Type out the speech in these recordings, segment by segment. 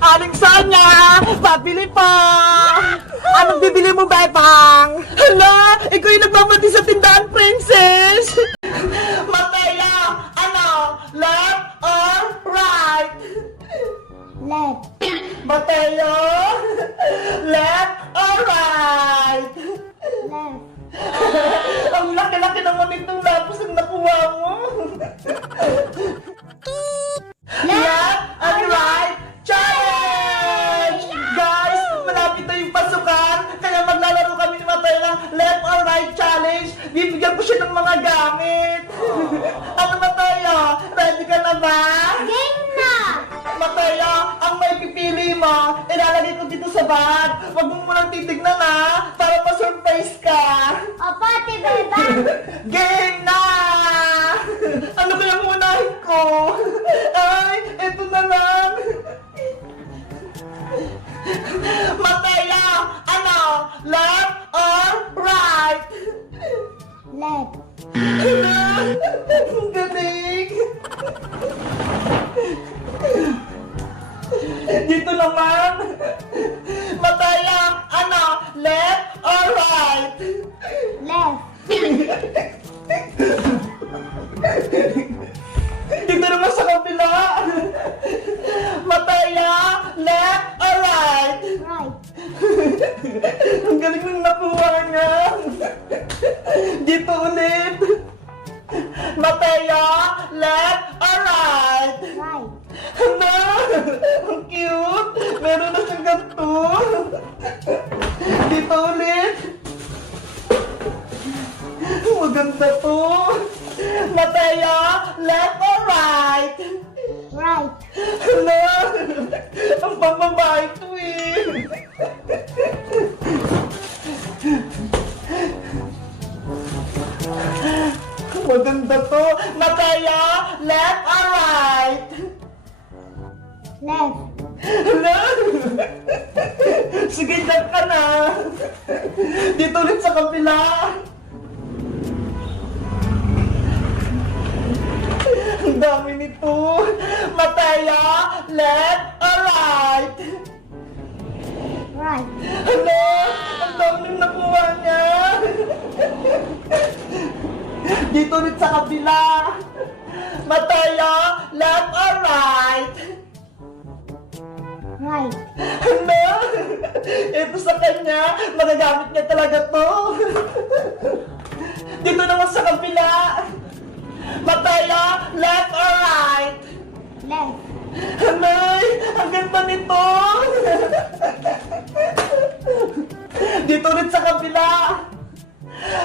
Aling Sonia! Pabili po! Anong bibili mo, Bebang? Hala! Ikaw yung nagbabati sa tindahan, Princess! Mateo! Ano? Left or right? Left. Mateo! Left or right? Left. Ang laki-laki naman itong lapis ang nakuha mo! Left and right challenge! Guys, malapit na yung pasukan, kaya maglalaro kami ni Mateo ng left or right challenge. Bibigyan ko siya ng mga gamit. Ano, Mateo? Ready ka na ba? Game na! Mateo, ang may pipili mo, ilalagay ko dito sa bag. Huwag mo munang titignan na, para ma-surprise ka. Opo, Ate Bebang. Game na! Ano kaya munahin ko? Ay, eto na lang. Mateo, ano? Left or right? Left. Ang galing. Dito naman. Mateo, ano? Left or right? Left. Dito naman sa kabila. Mateo, left or right? Right. Ang galing nang nakuha niya. Dito ulit. Mateo, left or right? Right. Ano? Ang cute. Meron na siyang ganito. Dito ulit. Maganda to. Mateo, left or right? Right. Hala! Ang pambabae to eh! Maganda to! Mateo, left or right? Left. Hala! Sige, dyan ka na! Dito ulit sa kabila! Ang dami nito! Mateo, left or right? Right. Hala! Ang dami nang nakuha niya! Dito ulit sa kabila! Mateo, left or right? Right. Hala! Ito sa kanya, magagamit niya talaga to! Dito naman sa kabila! Mateo, left or right? Left. Hanay! Ang ganda nito! Dito ulit sa kabila!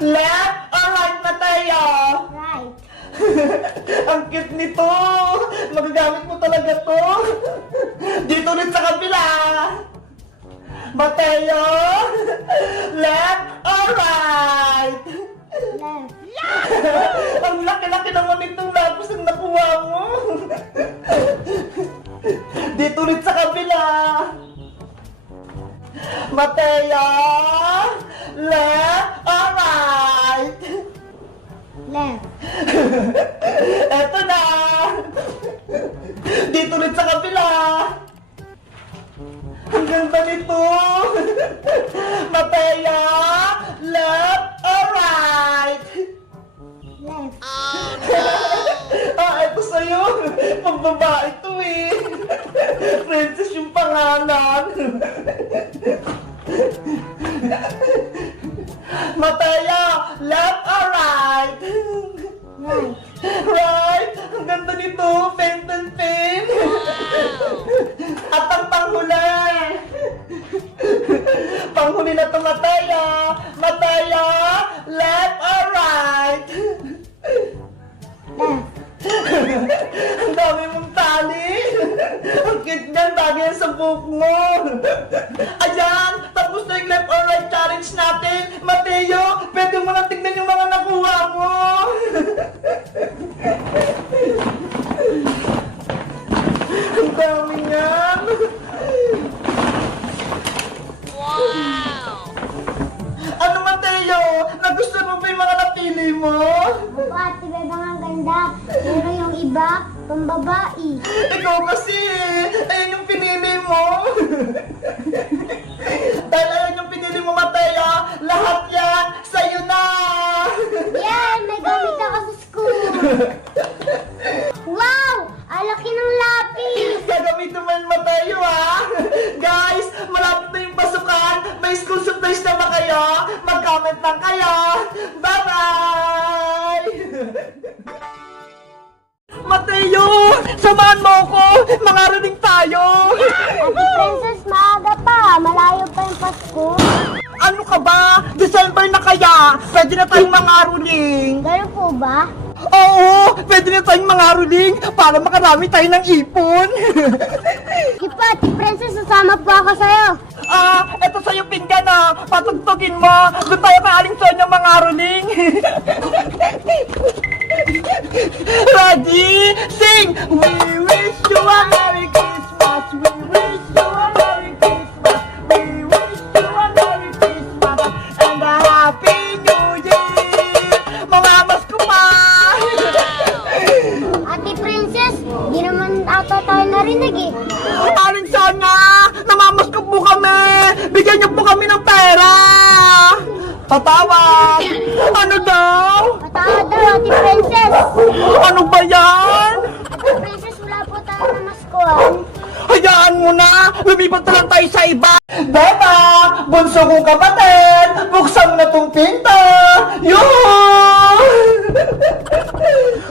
Left or right, Mateo? Right. Ang cute nito! Magagamit mo talaga to! Dito ulit sa kabila! Mateo! Left or right? Left. Ang laki-laki naman itong lapis ang nakuha mo! Dito ulit sa kabila! Mateo! Left or right? Left. Eto na! Dito ulit sa kabila! Ang ganda nito! Mateo! Left or right? Left. Ito sa'yo! Pambabae ito eh! Princess yung pangalan! Mateo! Left or right? Right. Right! Ang ganda nito! Fountain pen! At ang panghuli! Panghuli na ito, Mateo! Mateo! Left or right? Left. Ang dami mong tali! Ang cute niyan, bagay yan sa buhok mo! Ayan! Tapos na yung left or right challenge natin! Mateo! Pwede mo lang tignan yung mga nakuha mo! Ang dami niyan! Ano, Mateo? Nagustuhan mo ba yung mga napili mo? Opo, Ate Bebang, ang ganda. Pero yung iba, pambabae. Ikaw kasi, ayun yung pinili mo. Dahil ayan yung pinili mo, Mateo, lahat yan sa'yo na! Yan, may gamit ako sa school. Wow! Alaki ng lapis. Gagamitin mo yung Mateo, ha? Guys, malapit na yung pasukan. May school supplies na ba kayo? Mag-comment lang kayo. Bye-bye! Mateo! Samahan mo ako! Mangaraling tayo! Ate Princess, maaga pa. Malayo pa yung Pasko. Ano ka ba? December na kaya? Pwede na tayong mangaruling. Ganun po ba? Oo! Pwede na tayong mangaruling para makarami tayo ng ipon. Sige po, Ate Princess, sasama po ako sa'yo. Eto sa'yo pinggan na. Patugtugin mo. Doon tayo kay Aling Sonia mangaruling. Ready? Sing! We wish you a Merry Christmas. We wish you a Merry Christmas. We wish you a Merry Christmas and a Happy New Year. Mga mas ko pa! Ate Princess, di naman ata tayo narinig eh. Aling Sonia! Namamaskop po kami! Bigyan niyo po kami ng pera! Patawad! Ano daw? Patawad daw, Ate Princess. Ano ba yan? Ate Princess, wala po tayo na maskuhan. Hayaan mo na! Lumipat na lang tayo sa iba! Beba! Bunso kong kapatid! Buksan mo na tong pinto! Yoo!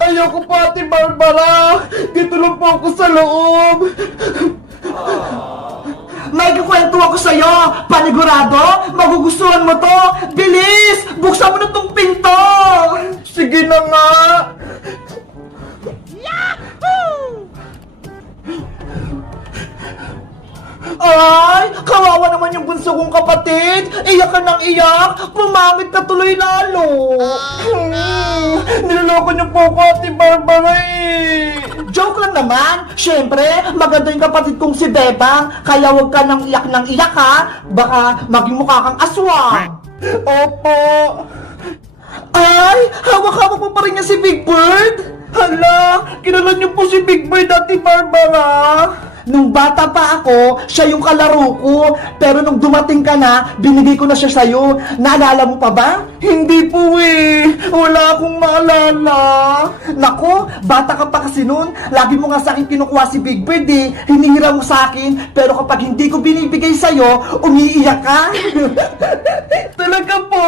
Ayoko po, Ate Barbara! Dito lang po ako sa loob! May kukwento ako sa'yo! Panigurado! Magugustuhan mo to! Bilis! Buksan mo na tong pinto! Sige na nga! Ay! Kawawa naman yung bunso kong kapatid! Iyak ka ng iyak! Pumangit ka tuloy lalo! Niloloko niyo po ako, Ate Barbara eh! Joke lang naman! Siyempre, maganda yung kapatid kong si Bebang, kaya huwag ka nang iyak ng iyak ha! Baka maging mukha kang aswang! Opo! Ay! Hawak-hawak mo pa rin niya si Big Bird! Hala! Kilala niyo po si Big Bird, Ate Barbara! Nung bata pa ako, siya yung kalaro ko. Pero nung dumating ka na, binigay ko na siya sa'yo. Naalala mo pa ba? Hindi po eh. Wala akong maalala. Nako, bata ka pa kasi nun. Lagi mo nga sa akin kinukuha si Big Bird eh. Hinihira mo sa akin. Pero kapag hindi ko binibigay sa'yo, umiiyak ka. Talaga po.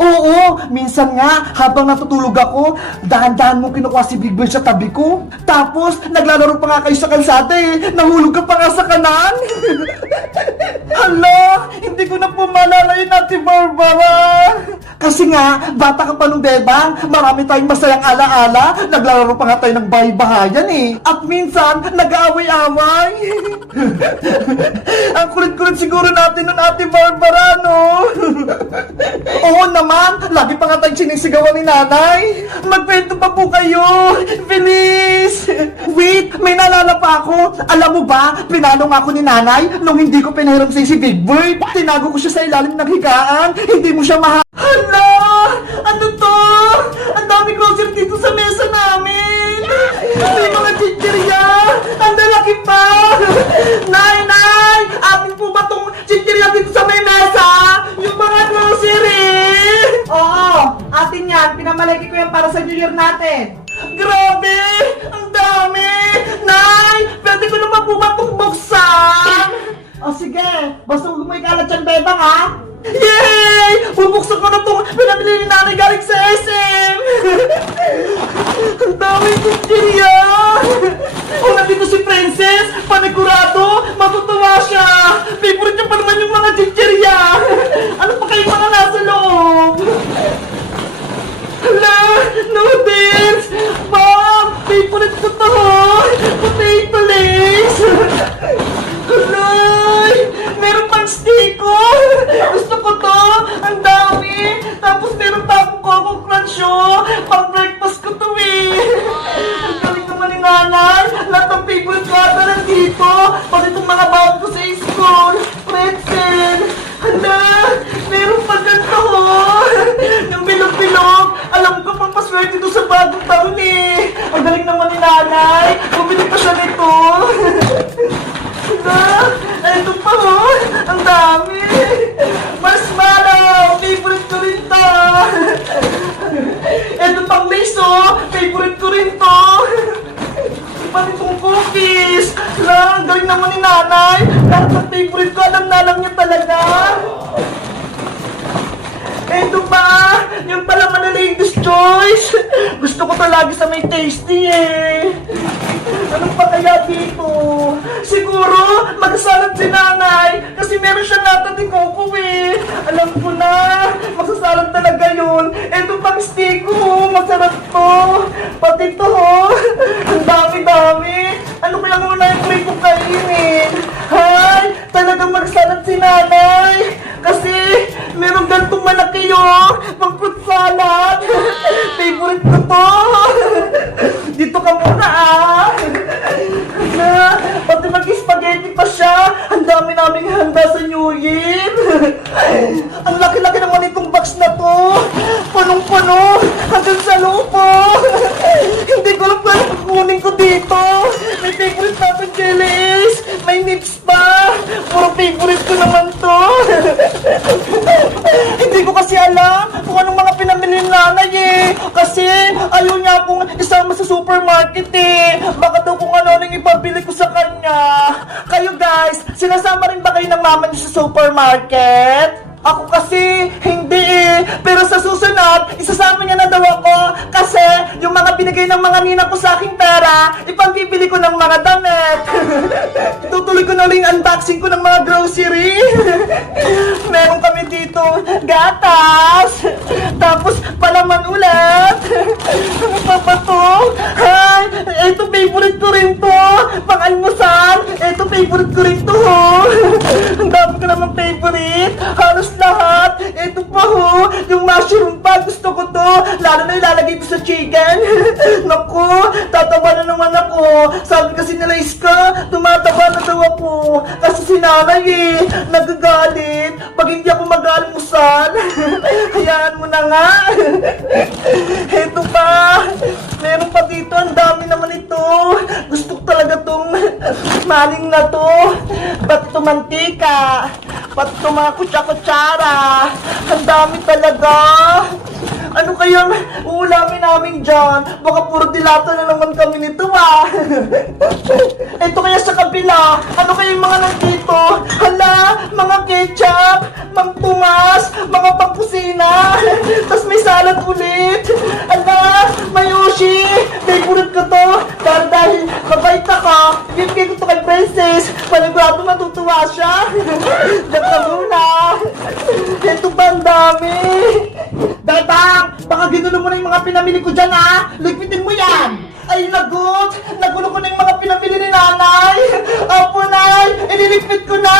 Oo, minsan nga, habang natutulog ako, dahan-dahan mo kinukuha si Big Bird sa tabi ko. Tapos, naglalaro pa nga kayo sa kalsada eh. Nahulog ka pa nga sa kanan. Hala, hindi ko na po maalala yun, Ate Barbara. Kasi nga, bata ka pa nung Bebang, marami tayong masayang ala-ala. Naglalaro pa nga tayo ng bahay-bahayan eh. At minsan, nag-aaway-away. Ang kulit-kulit siguro natin nun, Ate Barbara, no? Oo naman, lagi pa nga tayong sinisigawan ni nanay. Magkwento pa po kayo. Bilis! Wait, may naalala pa ako. Alam mo ba, pinalo nga ako ni nanay nung hindi ko pinahiram sa'yo si Big Bird. Tinago ko siya sa ilalim ng higaan. Hindi mo siya Hala! Ano to? Ang dami grocery dito sa mesa namin. May mga chichirya. Ang lalaki pa. Nay! Amin po ba tong chichirya dito sa may mesa? Yung mga grocery. Oo, atin yan. Pinamalaki ko yan para sa New Year natin. Grabe! Ang dami! Nay! Pwede ko naman po ba itong buksan? O sige, basta huwag mo ikalat yan, Bebang, ha? Yay! Bubuksan ko na itong pinabili ni nanay galing sa SM! Ang dami chichirya! Kung nandito si Princess, panigurado, matutuwa siya! Favorite niya pa naman yung mga chichirya! Ano pa kayong mga nasa loob? Hala! Noodles! Mom! Favorite ko to! Potato lace! Halay! Meron pang stiko! Gusto ko to! Ang dami! Tapos meron pa akong Coco Crunch oh! Pang breakfast ko to eh! Ang galing naman ni nanay! Lahat ng favorite ko ata nandito! naman ni nanay. Lahat ng favorite ko, alam na alam niya talaga. Eto ba? Yung pala Manalady's Choice. Gusto ko talaga sa may tasty eh. Ano pa kaya dito? Siguro, magsasalad si nanay. Kasi meron siya nata ni Coco eh. Alam ko na, magsasalad talaga yun. Eto pang steak ko, masarap to. Pati to, ang dami-dami. Ano kaya muna yung try ko kainin? Hay, talagang magsasalad si nanay. Kasi, meron gantong malaki yun. Pang fruit salad. Favorite ko to. Dito ka muna ah. Na, pati mag-spaghetti pa siya. Ang dami naming handa sa New Year. Ang laki-laki naman itong box na to. Punong-puno. Hanggang sa lupo. Hindi ko alam kung kukunin ko dito. May favorite natin jellies. May nips pa. Puro favorite ko naman to. Hindi ko kasi alam kung anong mga pinamili ng nanay eh. Kasi ayaw niya akong isama sa supermarket eh. Baka daw kung ano nang ipabili ko sa kanya. Kayo guys, sinasama rin ba kayo ng mama niyo sa supermarket? Ako kasi, hindi eh. Pero sa susunod, isasama niya na daw ako. Kasi, yung mga binigay ng mga nina ko sa aking pera, ipambibili ko ng mga damit. Tutuloy ko na rin unboxing ko ng mga grocery. Meron kami dito, gatas. Tapos, palaman ulit. Ano pa ba to? Hay, ito favorite ko rin to. Pang-almusal, ito favorite ko rin to. Ang dami ko naman favorite. Halos lahat. Ito pa ho. Yung mushroom pa. Gusto ko to. Lalo na ilalagay ko sa chicken. Naku, tatawa na naman ako. Sabi kasi nila Iska, tumataba na daw ako. Kasi si nanay eh, nagagalit pag hindi ako mag-almusal. Hayaan mo na nga. Ito pa. Meron pa dito. Ang dami naman ito. Gusto ko talaga tong maling na to. Ba't ito mantika? Ba't ito mga kutsa-kutsara? Ang dami talaga. Ano kayang uulamin namin dyan? Baka puro dilata na naman kami nito ah. Ito kaya sa kabila. Ano kaya yung mga nandito? Hala, mga ketchup, mang tumas, mga pangkusina. Tapos may salad ulit. Hala, may Yoshi. Favorite ko to. Dahil mabait ako, bibigay ko to kay Princess. Panigurado matutuwa siya. Diyan ka muna. Ito ba ang dami? Dadang, baka ginulo mo na yung mga pinamili ko dyan ha. Ligpitin mo yan. Ay lagot, nagulo ko na yung mga pinamili ni nanay. Opo nay, ililigpit ko na.